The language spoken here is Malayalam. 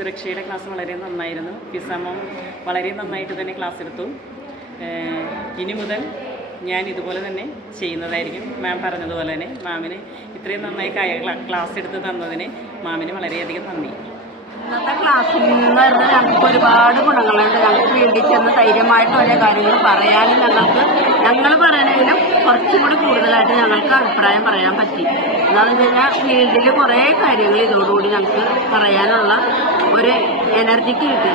സുരക്ഷയുടെ ക്ലാസ് വളരെ നന്നായിരുന്നു. ഫിസാമം വളരെ നന്നായിട്ട് തന്നെ ക്ലാസ് എടുത്തു. ഇനി മുതൽ ഞാൻ ഇതുപോലെ തന്നെ ചെയ്യുന്നതായിരിക്കും. മാം പറഞ്ഞതുപോലെ തന്നെ മാമിന് ഇത്രയും നന്നായി ക്ലാസ് എടുത്ത് തന്നതിന് മാമിന് വളരെയധികം നന്ദി. ഇന്നത്തെ ക്ലാസ്സിൽ നിന്ന് ഞങ്ങൾക്ക് ഒരുപാട് ഗുണങ്ങളുണ്ട്. ഞങ്ങൾക്ക് വേണ്ടി ചെന്ന് ധൈര്യമായിട്ട് ഓരോ കാര്യങ്ങൾ പറയാനും ഞങ്ങൾ പറയുന്നതിലും കുറച്ചും കൂടി കൂടുതലായിട്ട് ഞങ്ങൾക്ക് അഭിപ്രായം പറയാൻ പറ്റി. എന്താണെന്ന് വെച്ച് കഴിഞ്ഞാൽ ഫീൽഡിൽ കുറേ കാര്യങ്ങൾ ഇതോടുകൂടി ഞങ്ങൾക്ക് പറയാനുള്ള ഒരു എനർജിക്ക് കിട്ടി.